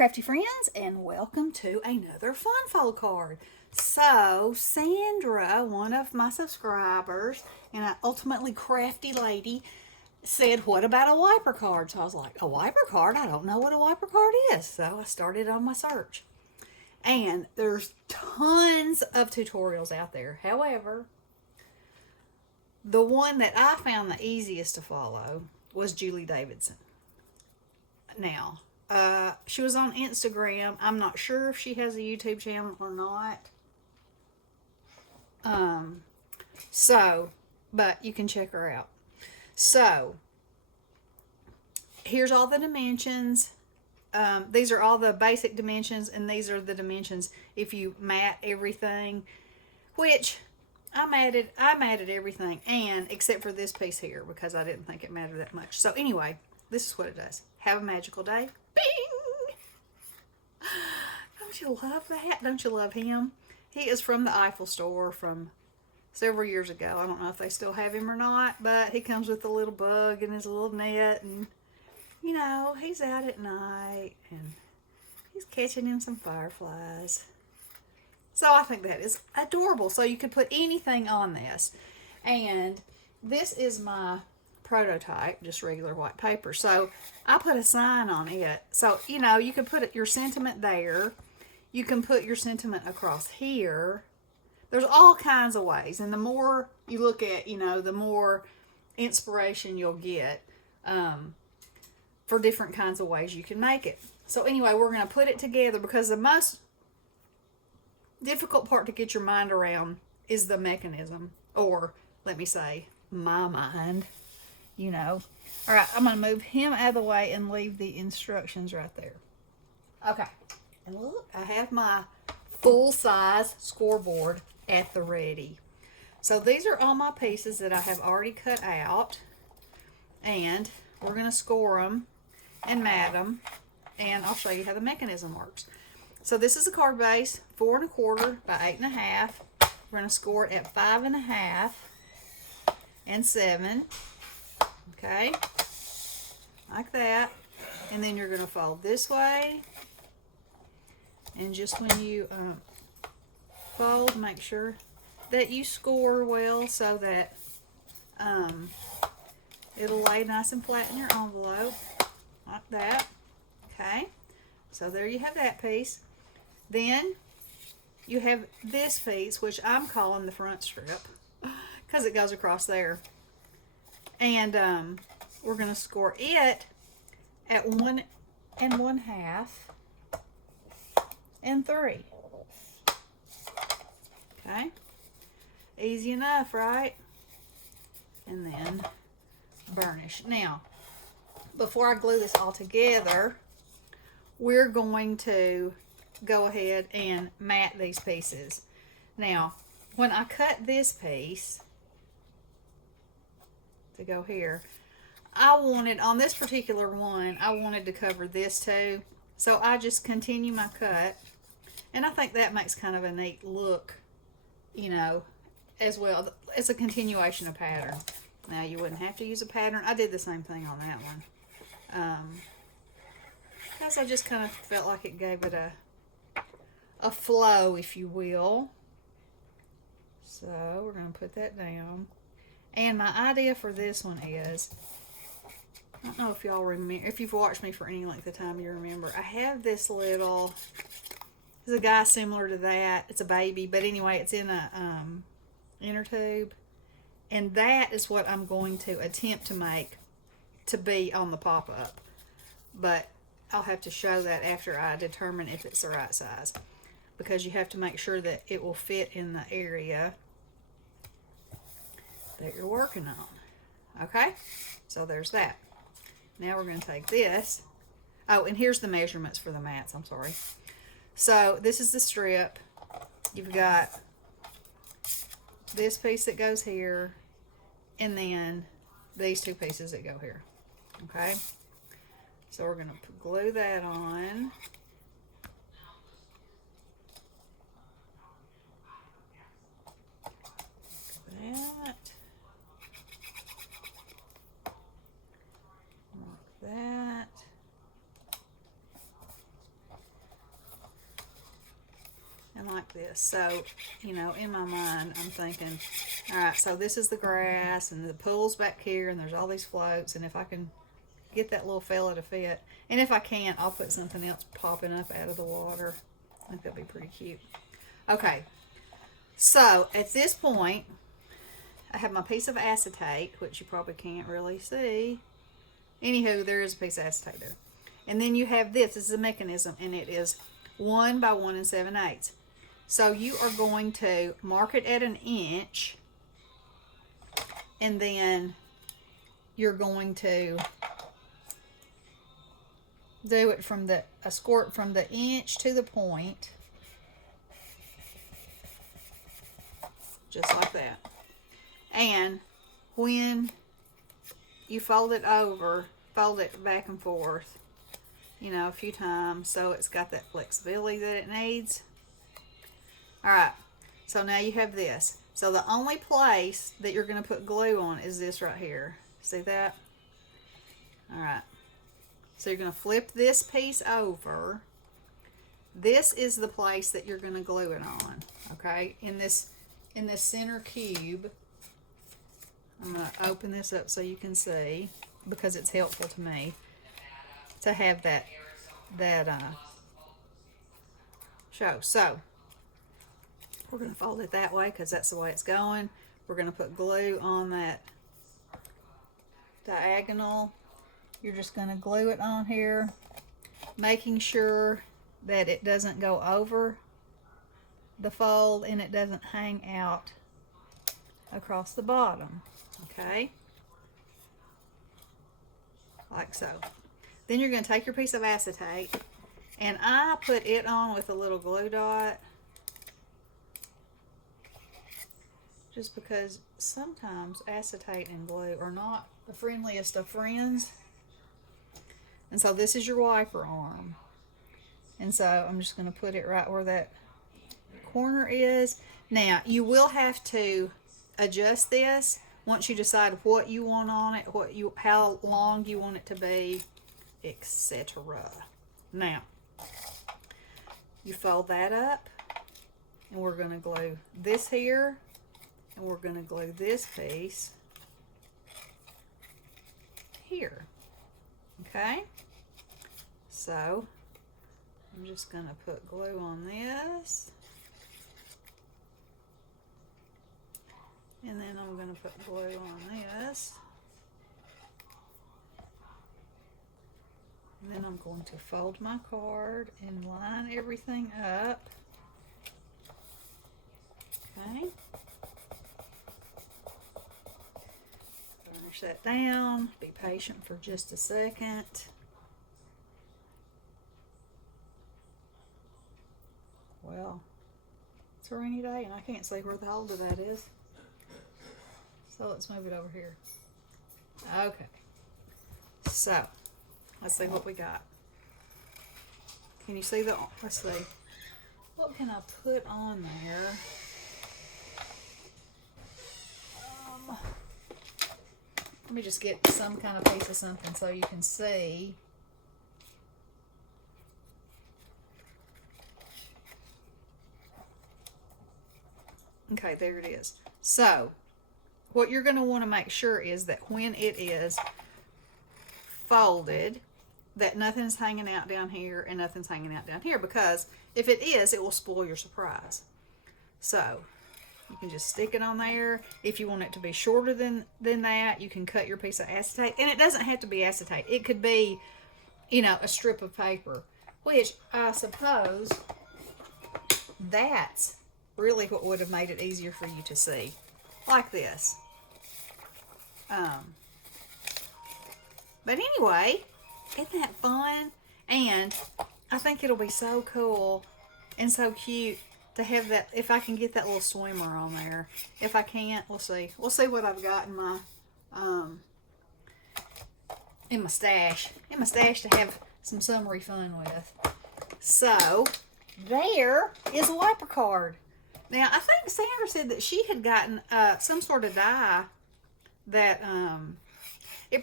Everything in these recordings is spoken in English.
Crafty Friends, and welcome to another fun fold card. So, Sandra, one of my subscribers, and an ultimately crafty lady, said, what about a wiper card? So I was like, a wiper card? I don't know what a wiper card is. So I started on my search. And there's tons of tutorials out there. However, the one that I found the easiest to follow was Julie Davidson. Now, she was on Instagram. I'm not sure if she has a YouTube channel or not. But you can check her out. So, here's all the dimensions. These are all the basic dimensions, and these are the dimensions if you mat everything, which I matted everything, and except for this piece here, because I didn't think it mattered that much. So anyway, this is what it does. Have a magical day. Bing! Don't you love that? Don't you love him? He is from the Eiffel store from several years ago. I don't know if they still have him or not, but he comes with a little bug and his little net, and you know, he's out at night and he's catching in some fireflies. So I think that is adorable. So you could put anything on this. And this is my prototype, just regular white paper. So I put a sign on it. So, you know, you can put your sentiment there. You can put your sentiment across here. There's all kinds of ways. And the more you look at, you know, the more inspiration you'll get for different kinds of ways you can make it. So anyway, we're going to put it together because the most difficult part to get your mind around is the mechanism, or let me say, my mind, you know. All right, I'm going to move him out of the way and leave the instructions right there. Okay, and look, I have my full-size scoreboard at the ready. So these are all my pieces that I have already cut out, and we're going to score them and mat them, and I'll show you how the mechanism works. So this is a card base, 4 1/4 by 8 1/2. We're going to score it at 5 1/2 and 7. Okay, like that. And then you're going to fold this way. And just when you fold, make sure that you score well so that it'll lay nice and flat in your envelope, like that. Okay, so there you have that piece. Then you have this piece, which I'm calling the front strip because it goes across there. And we're going to score it at 1 1/2 and 3. Okay, easy enough, right? And then burnish. Now, before I glue this all together, we're going to go ahead and mat these pieces. Now, when I cut this piece to go here, I wanted, on this particular one, I wanted to cover this too. So I just continue my cut, and I think that makes kind of a neat look, you know, as well. It's a continuation of pattern. Now, you wouldn't have to use a pattern. I did the same thing on that one. Because I just kind of felt like it gave it a flow, if you will. So we're going to put that down. And my idea for this one is, I don't know if y'all remember, if you've watched me for any length of time, you remember, I have this little, there's a guy similar to that. It's a baby, but anyway, it's in a inner tube. And that is what I'm going to attempt to make to be on the pop-up. But I'll have to show that after I determine if it's the right size, because you have to make sure that it will fit in the area that you're working on. Okay, so there's that. Now we're going to take this. Oh, and here's the measurements for the mats. I'm sorry. So this is the strip. You've got this piece that goes here, and then these two pieces that go here. Okay, so we're going to glue that on. That. Like that. like this. So, you know, in my mind, I'm thinking, all right, so this is the grass, and the pool's back here, and there's all these floats, and if I can get that little fella to fit, and if I can't, I'll put something else popping up out of the water. I think that'd be pretty cute. Okay, so at this point, I have my piece of acetate, which you probably can't really see. Anywho, there is a piece of acetate there. And then you have this. This is a mechanism, and it is 1 by 1 7/8. So you are going to mark it at 1 inch, and then you're going to do it from a squirt from the inch to the point, just like that. And when you fold it over, fold it back and forth, you know, a few times, so it's got that flexibility that it needs. All right, so now you have this. So the only place that you're going to put glue on is this right here. See that? All right. So you're going to flip this piece over. This is the place that you're going to glue it on. Okay? In this center cube, I'm going to open this up so you can see, because it's helpful to me to have that show. So we're going to fold it that way because that's the way it's going. We're going to put glue on that diagonal. You're just going to glue it on here, making sure that it doesn't go over the fold and it doesn't hang out across the bottom. Okay? Like so. Then you're going to take your piece of acetate, and I put it on with a little glue dot, just because sometimes acetate and glue are not the friendliest of friends. And so this is your wiper arm. And so I'm just going to put it right where that corner is. Now, you will have to adjust this once you decide what you want on it, how long you want it to be, etc. Now, you fold that up, and we're going to glue this here, and we're going to glue this piece here. Okay? So, I'm just going to put glue on this. And then I'm going to put glue on this. And then I'm going to fold my card and line everything up. Okay. Burnish that down. Be patient for just a second. Well, it's a rainy day and I can't see where the hole to that is. So let's move it over here. Okay. So, let's see what we got. Can you see let's see. What can I put on there? Let me just get some kind of piece of something so you can see. Okay, there it is. So, what you're going to want to make sure is that when it is folded, that nothing's hanging out down here and nothing's hanging out down here, because if it is, it will spoil your surprise. So, you can just stick it on there. If you want it to be shorter than that, you can cut your piece of acetate. And it doesn't have to be acetate. It could be, you know, a strip of paper, which I suppose that's really what would have made it easier for you to see. Like this. But anyway, isn't that fun? And I think it'll be so cool and so cute to have that, if I can get that little swimmer on there. If I can't, we'll see. We'll see what I've got in my stash. In my stash to have some summery fun with. So, there is a wiper card. Now, I think Sandra said that she had gotten some sort of die that it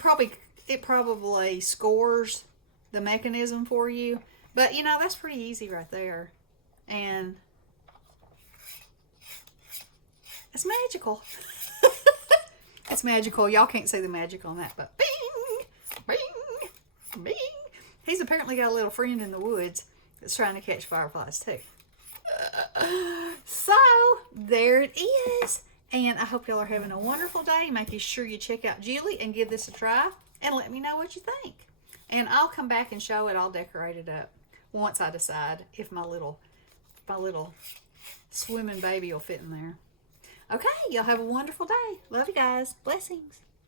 probably scores the mechanism for you. But, you know, that's pretty easy right there. And It's magical. It's magical. Y'all can't see the magic on that, but bing, bing, bing. He's apparently got a little friend in the woods that's trying to catch fireflies too. So, there it is. And I hope y'all are having a wonderful day. Make sure you check out Julie and give this a try. And let me know what you think. And I'll come back and show it all decorated up once I decide if my little swimming baby will fit in there. Okay, y'all have a wonderful day. Love you guys. Blessings.